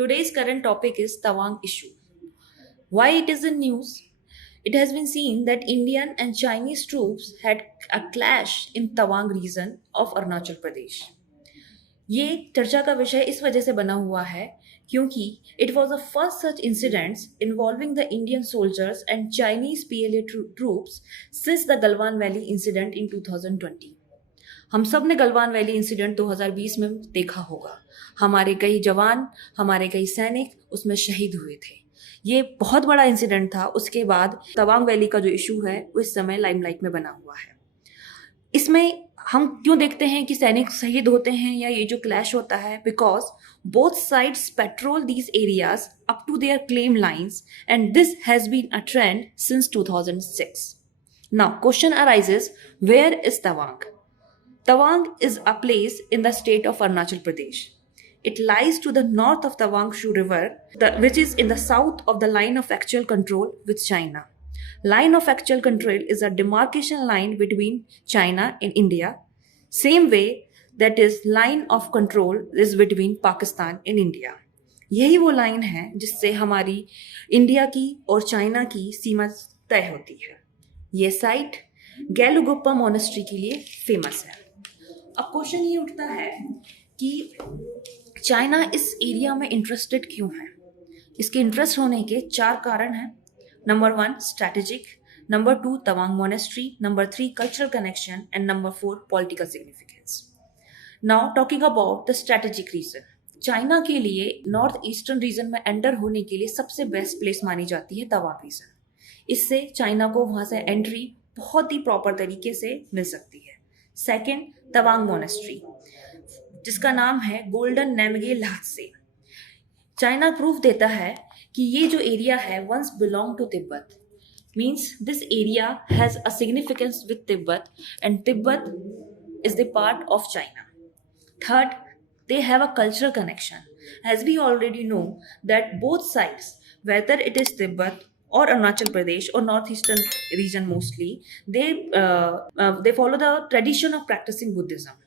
Today's current topic is Tawang issue. Why it is in news? It has been seen that Indian and Chinese troops had a clash in Tawang region of Arunachal Pradesh. ये चर्चा का विषय इस वजह से बना हुआ है क्योंकि it was the first such incidents involving the Indian soldiers and Chinese PLA troops since the Galwan valley incident in 2020। हम सब ने गलवान वैली इंसिडेंट 2020 में देखा होगा। हमारे कई जवान, हमारे कई सैनिक उसमें शहीद हुए थे। ये बहुत बड़ा इंसिडेंट था। उसके बाद तवांग वैली का जो इशू है वो इस समय लाइमलाइट में बना हुआ है। इसमें हम क्यों देखते हैं कि सैनिक शहीद होते हैं या ये जो क्लैश होता है? Because both sides patrol these areas up to their claim lines and this has been a trend since 2006। Now question arises, where is Tawang? Tawang is a place in the state of Arunachal Pradesh. It lies to the north of the Wangshu River, which is in the south of the line of actual control with China. Line of actual control is a demarcation line between China and India. Same way that is line of control is between Pakistan and India. यही वो line है जिससे हमारी India की और China की सीमा तय होती है। ये साइट गैलुगोप्पा मोनेस्ट्री के लिए फेमस है। अब क्वेश्चन ये उठता है कि चाइना इस एरिया में इंटरेस्टेड क्यों है? इसके इंटरेस्ट होने के 4 कारण हैं। Number 1 strategic, number 2 Tawang monastery, number 3 cultural connection and number 4 political significance. Now talking about the strategic reason, China के लिए नॉर्थ ईस्टर्न रीजन में एंटर होने के लिए सबसे बेस्ट प्लेस मानी जाती है तवांग रीजन। इससे चाइना को वहाँ से एंट्री बहुत ही प्रॉपर तरीके से मिल सकती है। सेकेंड, तवांग मोनेस्ट्री जिसका नाम है golden Namgey Lhatse. China proof देता है कि ये जो एरिया है once belong to Tibet, means this area has a significance with Tibet and Tibet is the part of China. Third, they have a cultural connection, as we already know that both sides, whether it is Tibet or Arunachal Pradesh or northeastern region mostly, they follow the tradition of practicing Buddhism.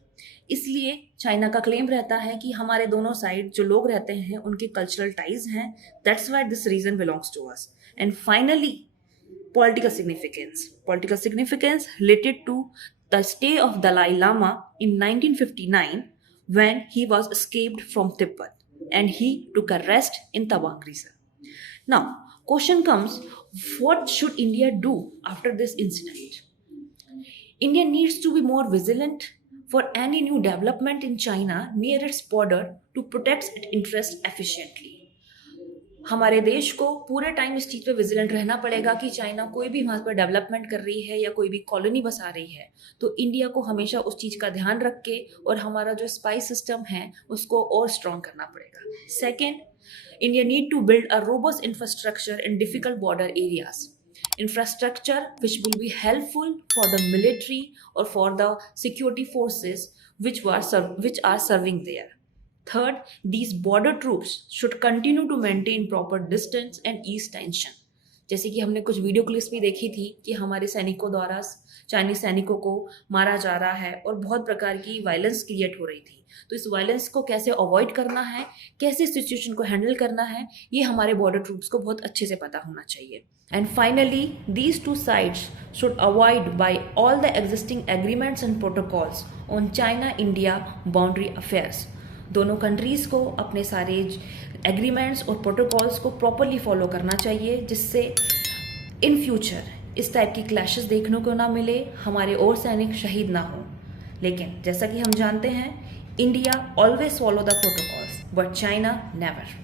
इसलिए China का claim रहता है कि हमारे दोनों side जो लोग रहते हैं उनके कल्चरल टाइज हैं, that's why this region belongs to us. And finally political significance related to the stay of Dalai Lama in 1959 when he was escaped from Tibet and he took a rest in Tawang region. Now, question comes, what should India do after this incident? India needs to be more vigilant for any new development in China near its border to protect its interests efficiently. हमारे देश को पूरे time इस चीज़ पे vigilant रहना पड़ेगा कि China कोई भी वहाँ पर डेवलपमेंट कर रही है या कोई भी कॉलोनी बसा रही है तो इंडिया को हमेशा उस चीज़ का ध्यान रख के और हमारा जो स्पाई सिस्टम है उसको और स्ट्रॉन्ग करना पड़ेगा। Second, India need to build a robust infrastructure in difficult border areas. Infrastructure which will be helpful for the military or for the security forces which are serving there. Third, these border troops should continue to maintain proper distance and ease tension. जैसे कि हमने कुछ video clips भी देखी थी कि हमारे सैनिकों द्वारा चाइनीज सैनिकों को मारा जा रहा है और बहुत प्रकार की वायलेंस क्रिएट हो रही थी। तो इस वायलेंस को कैसे अवॉइड करना है, कैसे सिचुएशन को हैंडल करना है, ये हमारे बॉर्डर ट्रूप्स को बहुत अच्छे से पता होना चाहिए। And finally, these 2 sides should avoid by all the existing agreements and protocols on China India boundary affairs. दोनों कंट्रीज़ को अपने सारे एग्रीमेंट्स और प्रोटोकॉल्स को प्रॉपरली फॉलो करना चाहिए जिससे इन फ्यूचर इस टाइप की क्लैशेस देखने को ना मिले, हमारे और सैनिक शहीद ना हो। लेकिन जैसा कि हम जानते हैं, India always follow the protocols but China never.